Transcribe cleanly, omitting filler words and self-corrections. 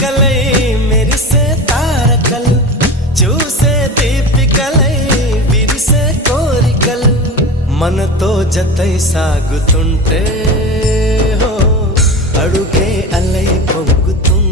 చిలుకలై మెరిసే తారకలు చూసే దీపికలై విరిసే కోరికలు మనతో జతై సాగుతుంటే హో అడుగే అలై పొంగుతుంటే